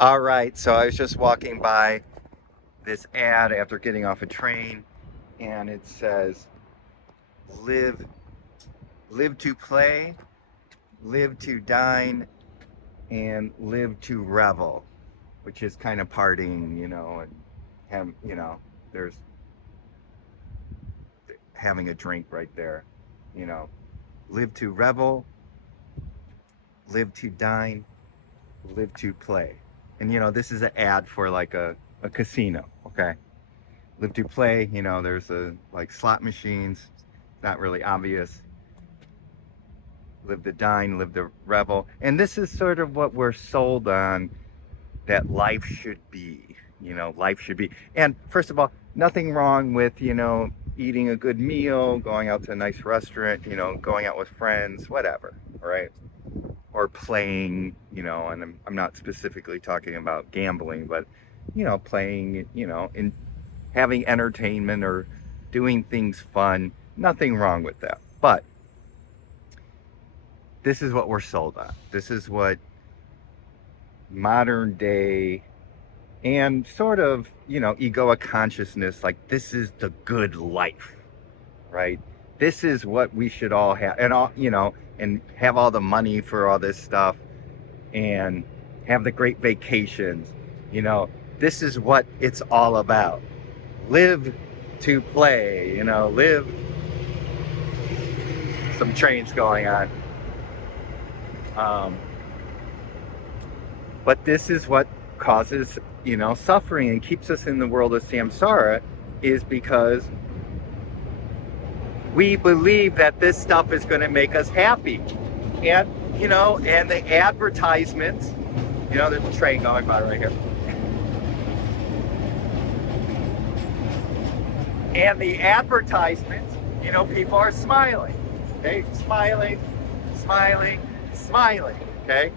All right, so I was just walking by this ad after getting off a train, and it says, "Live, live to play, live to dine, and live to revel," which is kind of partying, and there's having a drink right there, you know. Live to revel, live to dine, live to play, and this is an ad for like a casino, okay? Live to play, there's like slot machines, not really obvious. Live to dine, live to revel. And this is sort of what we're sold on, that life should be. Life should be. And first of all, nothing wrong with, eating a good meal, going out to a nice restaurant, going out with friends, whatever, right? Or playing, and I'm not specifically talking about gambling, but, playing, in having entertainment or doing things fun. Nothing wrong with that. But this is what we're sold on. This is what modern day and sort of, egoic consciousness, like this is the good life, right? This is what we should all have, and all, and have all the money for all this stuff, and have the great vacations. You know, this is what it's all about. Live to play, live. Some trains going on. Um, but this is what causes, suffering and keeps us in the world of samsara, is because we believe that this stuff is going to make us happy. And, and the advertisements, there's a train going by right here. And the advertisements, people are smiling, okay? Smiling, smiling, smiling, okay?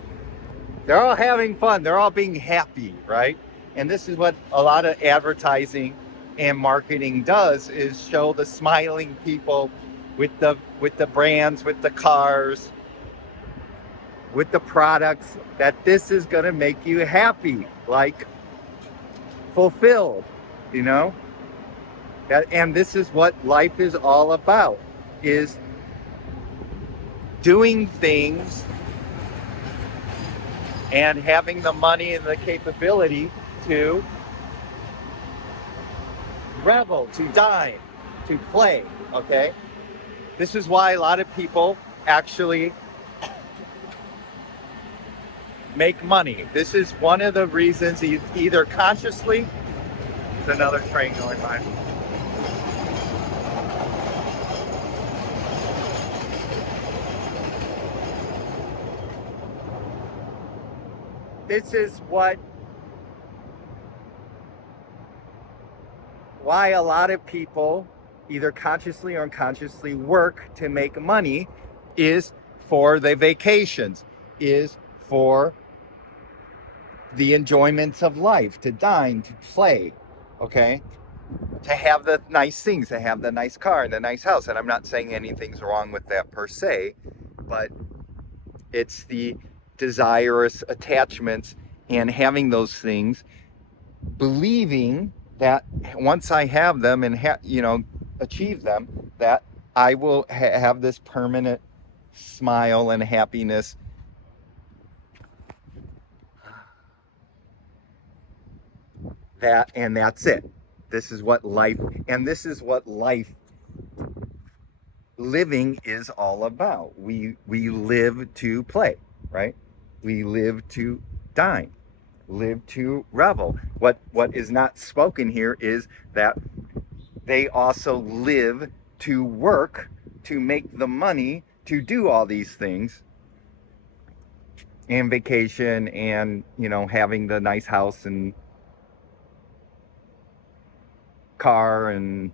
They're all having fun. They're all being happy, right? And this is what a lot of advertising and marketing does, is show the smiling people with the brands, with the cars, with the products, that this is going to make you happy, like fulfilled, you know? And this is what life is all about, is doing things and having the money and the capability to revel, to dine, to play, okay? This is why a lot of people actually make money. This is one of the reasons, either consciously, there's another train going by. This is why a lot of people, either consciously or unconsciously, work to make money, is for the vacations, is for the enjoyments of life, to dine, to play, okay? To have the nice things, to have the nice car and the nice house. And I'm not saying anything's wrong with that per se, but it's the desirous attachments and having those things, believing that once I have them and achieve them, that I will have this permanent smile and happiness. That's it. This is what life, and this is what life living is all about. We live to play, right? We live to dine, live to revel. What is not spoken here is that they also live to work, to make the money, to do all these things, and vacation, and having the nice house and car, and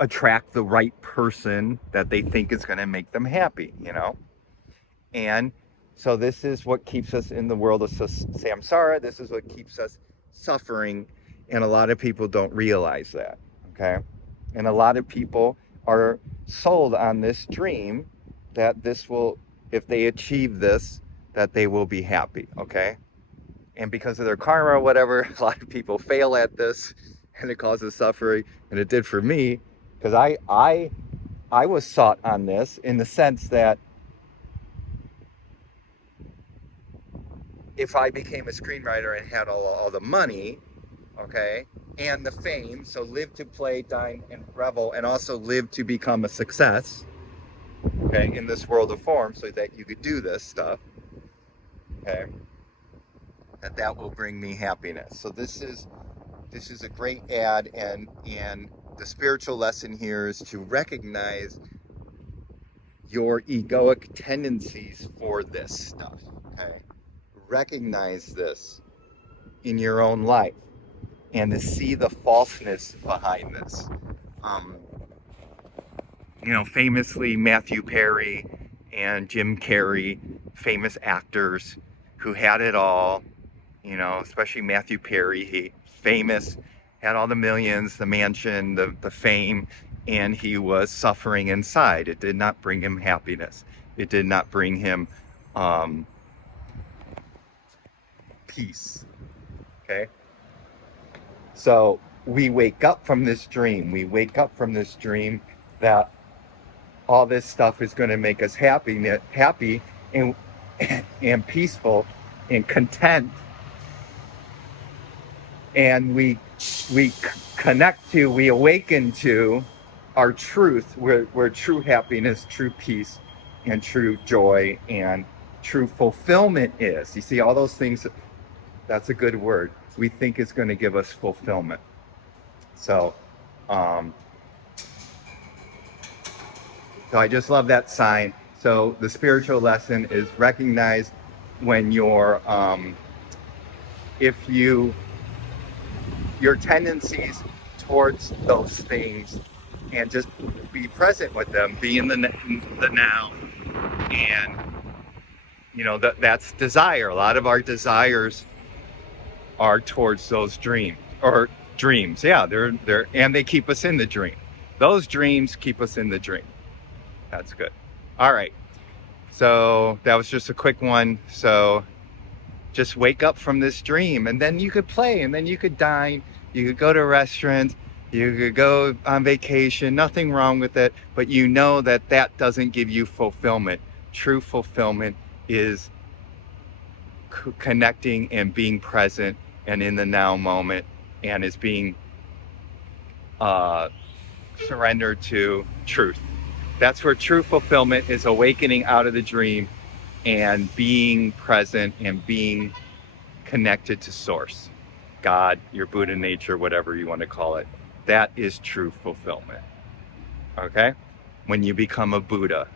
attract the right person that they think is going to make them happy, And so this is what keeps us in the world of samsara. This is what keeps us suffering. And a lot of people don't realize that, okay? And a lot of people are sold on this dream that this will, if they achieve this, that they will be happy, okay? And because of their karma or whatever, a lot of people fail at this, and it causes suffering, and it did for me, because I was sought on this in the sense that if I became a screenwriter and had all the money, okay, and the fame, so live to play, dine, and revel, and also live to become a success, okay, in this world of form, so that you could do this stuff, okay, that will bring me happiness. So this is a great ad, and the spiritual lesson here is to recognize your egoic tendencies for this stuff, okay? Recognize this in your own life and to see the falseness behind this. Um, famously Matthew Perry and Jim Carrey, famous actors who had it all, especially Matthew Perry, he famous, had all the millions, the mansion, the fame, and he was suffering inside. It did not bring him happiness. It did not bring him um, peace. Okay. So we wake up from this dream. We wake up from this dream that all this stuff is going to make us happy and and peaceful and content, and we awaken to our truth, where true happiness, true peace, and true joy and true fulfillment is. You see, all those things, that's a good word, we think is going to give us fulfillment. So um so I just love that sign. So the spiritual lesson is recognize when if your tendencies towards those things, and just be present with them, be in the now. And that's desire. A lot of our desires are towards those dreams. Yeah, they're and they keep us in the dream. Those dreams keep us in the dream. That's good. All right, so that was just a quick one. So just wake up from this dream, and then you could play, and then you could dine, you could go to restaurants, you could go on vacation, nothing wrong with it, but that doesn't give you fulfillment. True fulfillment is connecting and being present and in the now moment, and is being surrendered to truth. That's where true fulfillment is, awakening out of the dream and being present and being connected to source, God, your Buddha nature, whatever you want to call it. That is true fulfillment. Okay? When you become a Buddha,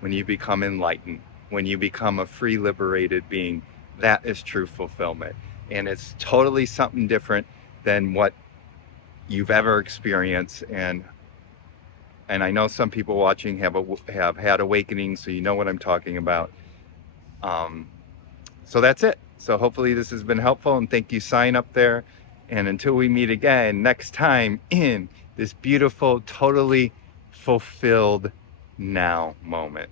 when you become enlightened, when you become a free, liberated being, that is true fulfillment. And it's totally something different than what you've ever experienced. And I know some people watching have had awakenings, so you know what I'm talking about. So that's it. So hopefully this has been helpful, and thank you, sign up there. And until we meet again next time in this beautiful, totally fulfilled now moment.